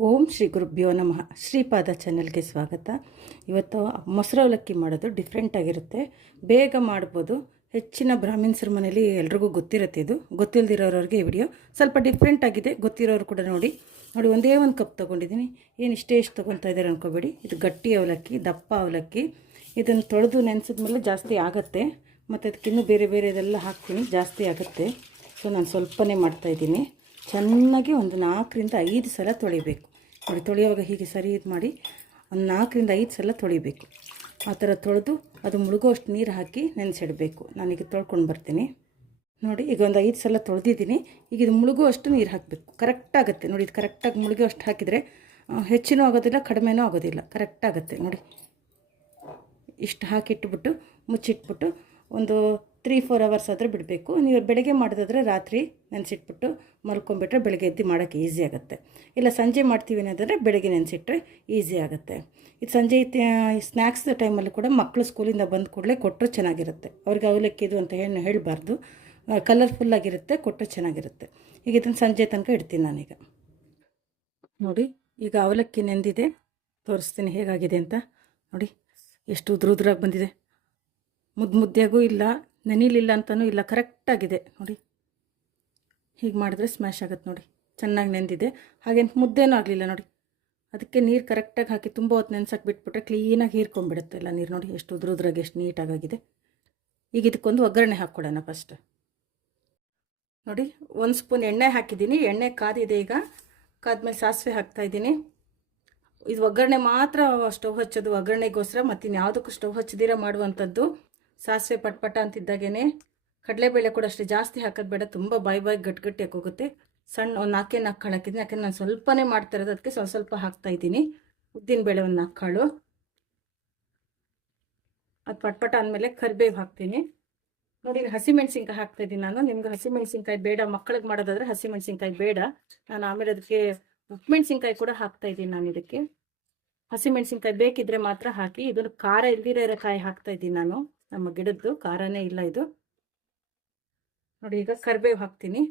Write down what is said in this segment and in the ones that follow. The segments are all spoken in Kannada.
ಓಂ ಶ್ರೀ ಗುರುಭ್ಯೋ ನಮಃ. ಶ್ರೀಪಾದ ಚಾನೆಲ್ಗೆ ಸ್ವಾಗತ. ಇವತ್ತು ಮೊಸರು ಅವಲಕ್ಕಿ ಮಾಡೋದು ಡಿಫ್ರೆಂಟಾಗಿರುತ್ತೆ ಬೇಗ ಮಾಡ್ಬೋದು. ಹೆಚ್ಚಿನ ಬ್ರಾಹ್ಮಿನ್ಸರ ಮನೇಲಿ ಎಲ್ರಿಗೂ ಗೊತ್ತಿರುತ್ತೆ ಇದು. ಗೊತ್ತಿಲ್ಲದಿರೋರಿಗೆ ಈ ವಿಡಿಯೋ ಸ್ವಲ್ಪ ಡಿಫ್ರೆಂಟ್ ಆಗಿದೆ. ಗೊತ್ತಿರೋರು ಕೂಡ ನೋಡಿ. ನೋಡಿ, ಒಂದೇ ಒಂದು ಕಪ್ ತೊಗೊಂಡಿದ್ದೀನಿ. ಏನು ಇಷ್ಟೇ ಇಷ್ಟು ತೊಗೊತಾ ಇದ್ದಾರೆ ಅನ್ಕೋಬೇಡಿ. ಇದು ಗಟ್ಟಿ ಅವಲಕ್ಕಿ, ದಪ್ಪ ಅವಲಕ್ಕಿ. ಇದನ್ನು ತೊಳೆದು ನೆನೆಸಿದ್ಮೇಲೆ ಜಾಸ್ತಿ ಆಗುತ್ತೆ. ಮತ್ತು ಅದಕ್ಕಿನ್ನೂ ಬೇರೆ ಬೇರೆ ಇದೆಲ್ಲ ಹಾಕ್ತೀನಿ. ಜಾಸ್ತಿ ಆಗುತ್ತೆ. ಸೊ, ನಾನು ಸ್ವಲ್ಪನೇ ಮಾಡ್ತಾಯಿದ್ದೀನಿ ಚೆನ್ನಾಗಿ ಒಂದು ನಾಲ್ಕರಿಂದ ಐದು ಸಲ ತೊಳಿಬೇಕು. ನೋಡಿ, ತೊಳೆಯುವಾಗ ಹೀಗೆ ಸರಿ ಇದು ಮಾಡಿ ಒಂದು ನಾಲ್ಕರಿಂದ ಐದು ಸಲ ತೊಳಿಬೇಕು. ಆ ಥರ ತೊಳೆದು ಅದು ಮುಳುಗೋಷ್ಟು ನೀರು ಹಾಕಿ ನೆನೆಸಿಡಬೇಕು. ನಾನೀಗ ತೊಳ್ಕೊಂಡು ಬರ್ತೀನಿ. ನೋಡಿ, ಈಗ ಒಂದು ಐದು ಸಲ ತೊಳೆದಿದ್ದೀನಿ. ಈಗ ಇದು ಮುಳುಗುವಷ್ಟು ನೀರು ಹಾಕಬೇಕು. ಕರೆಕ್ಟ್ ಆಗುತ್ತೆ. ನೋಡಿ, ಇದು ಕರೆಕ್ಟಾಗಿ ಮುಳುಗುವಷ್ಟು ಹಾಕಿದರೆ ಹೆಚ್ಚಿನೂ ಆಗೋದಿಲ್ಲ, ಕಡಿಮೆನೂ ಆಗೋದಿಲ್ಲ. ಕರೆಕ್ಟಾಗುತ್ತೆ ನೋಡಿ. ಇಷ್ಟು ಹಾಕಿಟ್ಬಿಟ್ಟು, ಮುಚ್ಚಿಟ್ಬಿಟ್ಟು ಒಂದು ತ್ರೀ ಫೋರ್ ಅವರ್ಸ್ ಆದರೆ ಬಿಡಬೇಕು. ನೀವು ಬೆಳಗ್ಗೆ ಮಾಡೋದಾದ್ರೆ ರಾತ್ರಿ ನೆನೆಸಿಟ್ಬಿಟ್ಟು ಮಲ್ಕೊಂಬಿಟ್ರೆ ಬೆಳಗ್ಗೆ ಎದ್ದು ಮಾಡೋಕ್ಕೆ ಈಸಿ ಆಗುತ್ತೆ. ಇಲ್ಲ ಸಂಜೆ ಮಾಡ್ತೀವಿ ಅನ್ನೋದಾದರೆ ಬೆಳಗ್ಗೆ ನೆನೆಸಿಟ್ರೆ ಈಸಿ ಆಗುತ್ತೆ. ಇದು ಸಂಜೆ ಸ್ನ್ಯಾಕ್ಸ್ ಟೈಮಲ್ಲಿ ಕೂಡ ಮಕ್ಕಳು ಸ್ಕೂಲಿಂದ ಬಂದ ಕೂಡಲೇ ಕೊಟ್ಟರೆ ಚೆನ್ನಾಗಿರುತ್ತೆ. ಅವ್ರಿಗೆ ಅವಲಕ್ಕಿದು ಅಂತ ಏನು ಹೇಳಬಾರ್ದು. ಕಲರ್ಫುಲ್ಲಾಗಿರುತ್ತೆ ಕೊಟ್ಟರೆ ಚೆನ್ನಾಗಿರುತ್ತೆ. ಈಗ ಇದನ್ನು ಸಂಜೆ ತನಕ ಇಡ್ತೀನಿ ನಾನೀಗ. ನೋಡಿ, ಈಗ ಅವಲಕ್ಕಿ ನೆಂದಿದೆ. ತೋರಿಸ್ತೀನಿ ಹೇಗಾಗಿದೆ ಅಂತ. ನೋಡಿ, ಎಷ್ಟು ಉದ್ರ ಉದ್ರಾಗಿ ಬಂದಿದೆ. ಮುದ್ದು ಮುದ್ದೆಗೂ ಇಲ್ಲ ನೆನಿಲಿಲ್ಲ ಅಂತಲೂ ಇಲ್ಲ. ಕರೆಕ್ಟಾಗಿದೆ ನೋಡಿ. ಹೀಗೆ ಮಾಡಿದ್ರೆ ಸ್ಮ್ಯಾಶ್ ಆಗುತ್ತೆ ನೋಡಿ. ಚೆನ್ನಾಗಿ ನೆಂದಿದೆ. ಹಾಗೇನು ಮುದ್ದೇನೂ ಆಗಲಿಲ್ಲ ನೋಡಿ. ಅದಕ್ಕೆ ನೀರು ಕರೆಕ್ಟಾಗಿ ಹಾಕಿ ತುಂಬ ಹೊತ್ತು ನೆನ್ಸಕ್ಕೆ ಬಿಟ್ಬಿಟ್ರೆ ಕ್ಲೀನಾಗಿ ಹೀರ್ಕೊಂಡ್ಬಿಡುತ್ತೆ ಎಲ್ಲ ನೀರು ನೋಡಿ. ಎಷ್ಟು ಉದ್ರುದ್ರಾಗಿ ಎಷ್ಟು ನೀಟಾಗಾಗಿದೆ ಈಗ ಇದಕ್ಕೊಂದು ಒಗ್ಗರಣೆ ಹಾಕ್ಕೊಡೋಣ ಫಸ್ಟ್ ನೋಡಿ, ಒಂದು ಸ್ಪೂನ್ ಎಣ್ಣೆ ಹಾಕಿದ್ದೀನಿ. ಎಣ್ಣೆ ಕಾದಿದೆ ಈಗ. ಕಾದ್ಮೇಲೆ ಸಾಸಿವೆ ಹಾಕ್ತಾಯಿದ್ದೀನಿ ಇದು ಒಗ್ಗರಣೆ ಮಾತ್ರ ಸ್ಟವ್ ಹಚ್ಚೋದು. ಒಗ್ಗರಣೆಗೋಸ್ಕರ ಮತ್ತು ಇನ್ಯಾವುದಕ್ಕೂ ಸ್ಟವ್ ಹಚ್ಚದಿರ ಮಾಡುವಂಥದ್ದು. ಸಾಸಿವೆ ಪಟ್ಪಟ ಅಂತಿದ್ದಾಗೇ ಕಡಲೆಬೇಳೆ ಕೂಡ ಅಷ್ಟೇ ಜಾಸ್ತಿ ಹಾಕೋದು ಬೇಡ, ತುಂಬ ಬಾಯಿ ಬಾಯಿ ಗಟ್ಟಿ ಹೋಗುತ್ತೆ. ಸಣ್ಣ ಒಂದು ನಾಲ್ಕೇ ನಾಲ್ಕು ಕಾಳು ಹಾಕಿದ್ದೀನಿ ಯಾಕೆಂದ್ರೆ ನಾನು ಸ್ವಲ್ಪನೇ ಮಾಡ್ತಾ ಇರೋದು, ಅದಕ್ಕೆ ಸ್ವಲ್ಪ ಸ್ವಲ್ಪ ಹಾಕ್ತಾ ಇದ್ದೀನಿ. ಉದ್ದಿನ ಬೇಳೆ ಒಂದು ನಾಲ್ಕು ಕಾಳು. ಅದು ಪಟ್ಪಟ ಅಂದಮೇಲೆ ಕರಿಬೇವು ಹಾಕ್ತೀನಿ. ನೋಡಿ ಹಸಿ ಹಸಿಮೆಣ್ಸಿನ್ಕಾಯಿ ಹಾಕ್ತಾ ಇದ್ದೀನಿ ನಾನು. ನಿಮ್ಗೆ ಹಸಿಮೆಣ್ಸಿನ್ಕಾಯಿ ಬೇಡ ಮಕ್ಕಳಿಗೆ ಮಾಡೋದಾದ್ರೆ ಹಸಿಮೆಣ್ಸಿನ್ಕಾಯಿ ಬೇಡ. ನಾನು ಆಮೇಲೆ ಅದಕ್ಕೆ ಉಪ್ಪುಮೆಣ್ಸಿನ್ಕಾಯಿ ಕೂಡ ಹಾಕ್ತಾ ಇದ್ದೀನಿ ನಾನು ಇದಕ್ಕೆ. ಹಸಿಮೆಣ್ಸಿನ್ಕಾಯಿ ಬೇಕಿದ್ರೆ ಮಾತ್ರ ಹಾಕಿ ಇದನ್ನು ಖಾರ ಇಲ್ದಿರೋ ಕಾಯಿ ಹಾಕ್ತಾ ಇದ್ದೀನಿ ನಾನು. ನಮ್ಮ ಗಿಡದ್ದು ಖಾರನೇ ಇಲ್ಲ ಇದು. ನೋಡಿ ಈಗ ಕರಿಬೇವು ಹಾಕ್ತೀನಿ.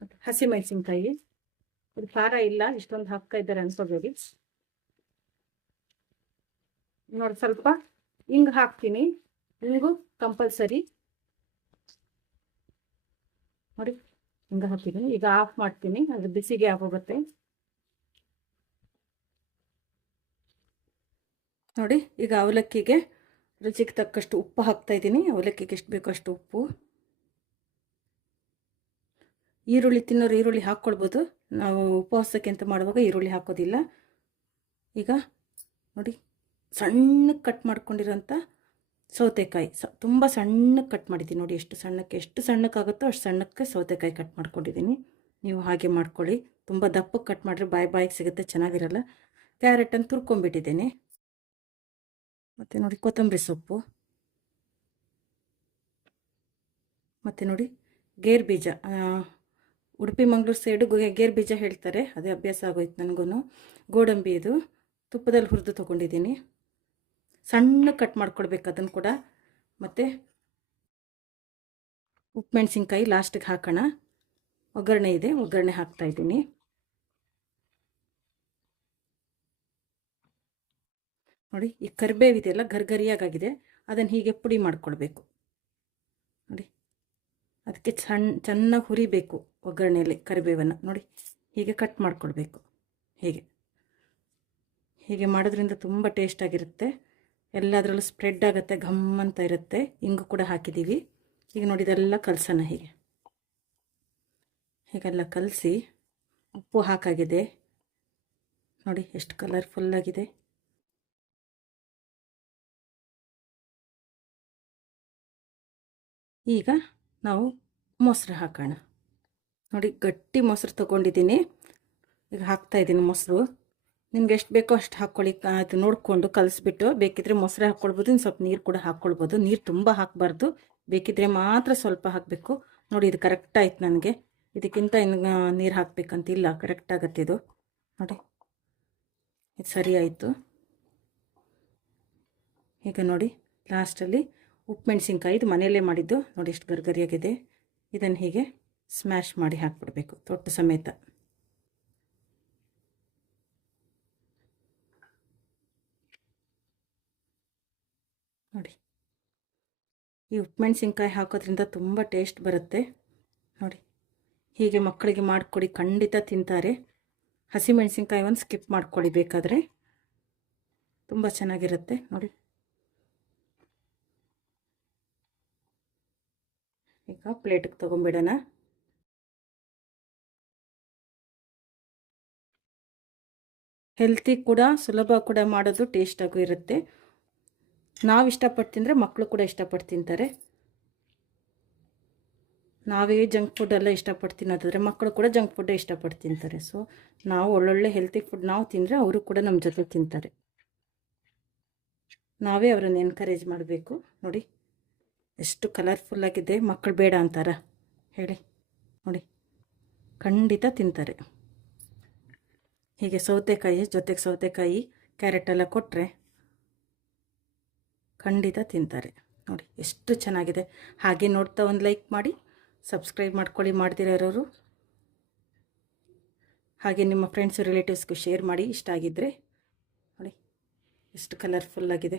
ಮತ್ತೆ ಹಸಿಮೆಣ್ಸಿನ್ಕಾಯಿ ಇದು ಖಾರ ಇಲ್ಲ, ಇಷ್ಟೊಂದು ಹಾಕ್ತಾ ಇದ್ದಾರೆ ಅನ್ಕೋಬೇಡಿ ನೋಡಿ ಸ್ವಲ್ಪ ಹಿಂಗ್ ಹಾಕ್ತೀನಿ. ಹಿಂಗು ಕಂಪಲ್ಸರಿ. ನೋಡಿ ಹಿಂಗ ಹಾಕ್ತೀನಿ. ಈಗ ಆಫ್ ಮಾಡ್ತೀನಿ, ಅದು ಬಿಸಿಗೆ ಆಗೋಗುತ್ತೆ. ನೋಡಿ, ಈಗ ಅವಲಕ್ಕಿಗೆ ರುಚಿಗೆ ತಕ್ಕಷ್ಟು ಉಪ್ಪು ಹಾಕ್ತಾಯಿದ್ದೀನಿ ಅವಲಕ್ಕಿಗೆ ಎಷ್ಟು ಬೇಕೋ ಅಷ್ಟು ಉಪ್ಪು. ಈರುಳ್ಳಿ ತಿನ್ನೋರು ಈರುಳ್ಳಿ ಹಾಕ್ಕೊಳ್ಬೋದು. ನಾವು ಉಪವಾಸಕ್ಕೆ ಅಂತ ಮಾಡುವಾಗ ಈರುಳ್ಳಿ ಹಾಕೋದಿಲ್ಲ. ಈಗ ನೋಡಿ ಸಣ್ಣಕ್ಕೆ ಕಟ್ ಮಾಡ್ಕೊಂಡಿರೋಂಥ ಸೌತೆಕಾಯಿ. ಸ, ತುಂಬ ಸಣ್ಣಕ್ಕೆ ಕಟ್ ಮಾಡಿದ್ದೀನಿ ನೋಡಿ, ಎಷ್ಟು ಸಣ್ಣಕ್ಕೆ ಎಷ್ಟು ಸಣ್ಣಕ್ಕಾಗುತ್ತೋ ಅಷ್ಟು ಸಣ್ಣಕ್ಕೆ ಸೌತೆಕಾಯಿ ಕಟ್ ಮಾಡ್ಕೊಂಡಿದ್ದೀನಿ. ನೀವು ಹಾಗೆ ಮಾಡ್ಕೊಳ್ಳಿ. ತುಂಬ ದಪ್ಪಕ್ಕೆ ಕಟ್ ಮಾಡಿದ್ರೆ ಬಾಯಿ ಬಾಯಿಗೆ ಸಿಗುತ್ತೆ, ಚೆನ್ನಾಗಿರಲ್ಲ. ಕ್ಯಾರೆಟನ್ನು ತುರ್ಕೊಂಬಿಟ್ಟಿದ್ದೀನಿ ಮತ್ತು ನೋಡಿ ಕೊತ್ತಂಬರಿ ಸೊಪ್ಪು. ಮತ್ತು ನೋಡಿ ಗೇರ್ ಬೀಜ. ಉಡುಪಿ, ಮಂಗಳೂರು ಸೈಡು ಗೇರ್ ಬೀಜ ಹೇಳ್ತಾರೆ. ಅದೇ ಅಭ್ಯಾಸ ಆಗೋಯ್ತು ನನಗೂ ಗೋಡಂಬಿ ಇದು. ತುಪ್ಪದಲ್ಲಿ ಹುರಿದು ತೊಗೊಂಡಿದ್ದೀನಿ. ಸಣ್ಣ ಕಟ್ ಮಾಡ್ಕೊಳ್ಬೇಕು ಅದನ್ನು ಕೂಡ. ಮತ್ತು ಉಪ್ಪು ಮೆಣಸಿನ್ಕಾಯಿ ಲಾಸ್ಟಿಗೆ ಹಾಕೋಣ. ಒಗ್ಗರಣೆ ಇದೆ, ಒಗ್ಗರಣೆ ಹಾಕ್ತಾ ನೋಡಿ, ಈ ಕರಿಬೇವಿದೆಯಲ್ಲ ಗರ್ಗರಿಯಾಗಿದೆ ಅದನ್ನು ಹೀಗೆ ಪುಡಿ ಮಾಡ್ಕೊಳ್ಬೇಕು. ನೋಡಿ, ಅದಕ್ಕೆ ಸಣ್ಣ ಚೆನ್ನಾಗಿ ಹುರಿಬೇಕು ಒಗ್ಗರಣೆಯಲ್ಲಿ ಕರಿಬೇವನ್ನು. ನೋಡಿ, ಹೀಗೆ ಕಟ್ ಮಾಡ್ಕೊಳ್ಬೇಕು. ಹೀಗೆ. ಹೀಗೆ ಮಾಡೋದ್ರಿಂದ ತುಂಬ ಟೇಸ್ಟಾಗಿರುತ್ತೆ ಎಲ್ಲದರಲ್ಲೂ ಸ್ಪ್ರೆಡ್ ಆಗುತ್ತೆ, ಘಮ್ ಅಂತ ಇರುತ್ತೆ. ಹಿಂಗು ಕೂಡ ಹಾಕಿದ್ದೀವಿ. ಈಗ ನೋಡಿ, ಇದೆಲ್ಲ ಕಲಸೋಣ ಹೀಗೆ. ಹೀಗೆಲ್ಲ ಕಲಸಿ ಉಪ್ಪು ಹಾಕಾಗಿದೆ. ನೋಡಿ, ಎಷ್ಟು ಕಲರ್ಫುಲ್ಲಾಗಿದೆ ಈಗ ನಾವು ಮೊಸರು ಹಾಕೋಣ. ನೋಡಿ, ಗಟ್ಟಿ ಮೊಸರು ತೊಗೊಂಡಿದ್ದೀನಿ. ಈಗ ಹಾಕ್ತಾ ಇದ್ದೀನಿ ಮೊಸರು. ನಿಮ್ಗೆ ಎಷ್ಟು ಬೇಕೋ ಅಷ್ಟು ಹಾಕ್ಕೊಳ್ಳಿ. ಅದು ನೋಡಿಕೊಂಡು ಕಲಿಸ್ಬಿಟ್ಟು ಬೇಕಿದ್ರೆ ಮೊಸರು ಹಾಕ್ಕೊಳ್ಬೋದು, ಇನ್ನು ಸ್ವಲ್ಪ ನೀರು ಕೂಡ ಹಾಕ್ಕೊಳ್ಬೋದು. ನೀರು ತುಂಬ ಹಾಕಬಾರ್ದು. ಬೇಕಿದ್ರೆ ಮಾತ್ರ ಸ್ವಲ್ಪ ಹಾಕಬೇಕು. ನೋಡಿ, ಇದು ಕರೆಕ್ಟ್ ಆಯ್ತು ನನಗೆ. ಇದಕ್ಕಿಂತ ಇನ್ನು ನೀರು ಹಾಕಬೇಕಂತಿಲ್ಲ. ಕರೆಕ್ಟ್ ಆಗತ್ತೆ ಇದು. ನೋಡಿ, ಇದು ಸರಿ ಆಯಿತು. ಈಗ ನೋಡಿ ಲಾಸ್ಟಲ್ಲಿ ಉಪ್ಪು ಮೆಣಸಿನ್ಕಾಯಿ ಇದು ಮನೆಯಲ್ಲೇ ಮಾಡಿದ್ದು. ನೋಡಿ ಎಷ್ಟು ಗರ್ಗರಿಯಾಗಿದೆ. ಇದನ್ನು ಹೀಗೆ ಸ್ಮ್ಯಾಶ್ ಮಾಡಿ ಹಾಕ್ಬಿಡ್ಬೇಕು ತೊಟ್ಟು ಸಮೇತ. ನೋಡಿ. ಈ ಉಪ್ಪುಮೆಣ್ಸಿನ್ಕಾಯಿ ಹಾಕೋದ್ರಿಂದ ತುಂಬ ಟೇಸ್ಟ್ ಬರುತ್ತೆ. ನೋಡಿ. ಹೀಗೆ ಮಕ್ಕಳಿಗೆ ಮಾಡಿಕೊಡಿ, ಖಂಡಿತ ತಿಂತಾರೆ. ಹಸಿಮೆಣಸಿನ್ಕಾಯಿ ಒಂದು ಸ್ಕಿಪ್ ಮಾಡ್ಕೊಳ್ಳಿ ಬೇಕಾದರೆ. ತುಂಬ ಚೆನ್ನಾಗಿರುತ್ತೆ. ನೋಡಿ. ಈಗ ಪ್ಲೇಟಿಗೆ ತೊಗೊಂಬಿಡೋಣ. ಹೆಲ್ತಿ ಕೂಡ, ಸುಲಭ ಕೂಡ ಮಾಡೋದು ಟೇಸ್ಟಾಗೂ ಇರುತ್ತೆ. ನಾವು ಇಷ್ಟಪಟ್ಟು ತಿಂದರೆ ಮಕ್ಕಳು ಕೂಡ ಇಷ್ಟಪಟ್ಟು ತಿಂತಾರೆ. ನಾವೇ ಜಂಕ್ ಫುಡ್ ಎಲ್ಲ ಇಷ್ಟಪಟ್ಟು ತಿನ್ನೋದಾದರೆ ಮಕ್ಕಳು ಕೂಡ ಜಂಕ್ ಫುಡ್ಡೇ ಇಷ್ಟಪಟ್ಟು ತಿಂತಾರೆ. ಸೊ, ನಾವು ಒಳ್ಳೊಳ್ಳೆ ಹೆಲ್ತಿ ಫುಡ್ ನಾವು ತಿಂದರೆ ಅವರು ಕೂಡ ನಮ್ಮ ಜೊತೆ ತಿಂತಾರೆ. ನಾವೇ ಅವರನ್ನು ಎನ್ಕರೇಜ್ ಮಾಡಬೇಕು. ನೋಡಿ. ಎಷ್ಟು ಕಲರ್ಫುಲ್ಲಾಗಿದೆ ಮಕ್ಕಳು ಬೇಡ ಅಂತಾರ. ಹೇಳಿ, ನೋಡಿ. ಖಂಡಿತ ತಿಂತಾರೆ. ಹೀಗೆ ಸೌತೆಕಾಯಿ, ಜೊತೆಗೆ ಸೌತೆಕಾಯಿ, ಕ್ಯಾರೆಟ್ ಎಲ್ಲ ಕೊಟ್ಟರೆ ಖಂಡಿತ ತಿಂತಾರೆ. ನೋಡಿ, ಎಷ್ಟು ಚೆನ್ನಾಗಿದೆ. ಹಾಗೆ ನೋಡ್ತಾ ಒಂದು ಲೈಕ್ ಮಾಡಿ ಸಬ್ಸ್ಕ್ರೈಬ್ ಮಾಡ್ಕೊಳ್ಳಿ ಮಾಡ್ದಿರೋರು ಹಾಗೆ ನಿಮ್ಮ ಫ್ರೆಂಡ್ಸು ರಿಲೇಟಿವ್ಸ್ಗೂ ಶೇರ್ ಮಾಡಿ, ಇಷ್ಟ ಆಗಿದ್ದರೆ ನೋಡಿ, ಎಷ್ಟು ಕಲರ್ಫುಲ್ಲಾಗಿದೆ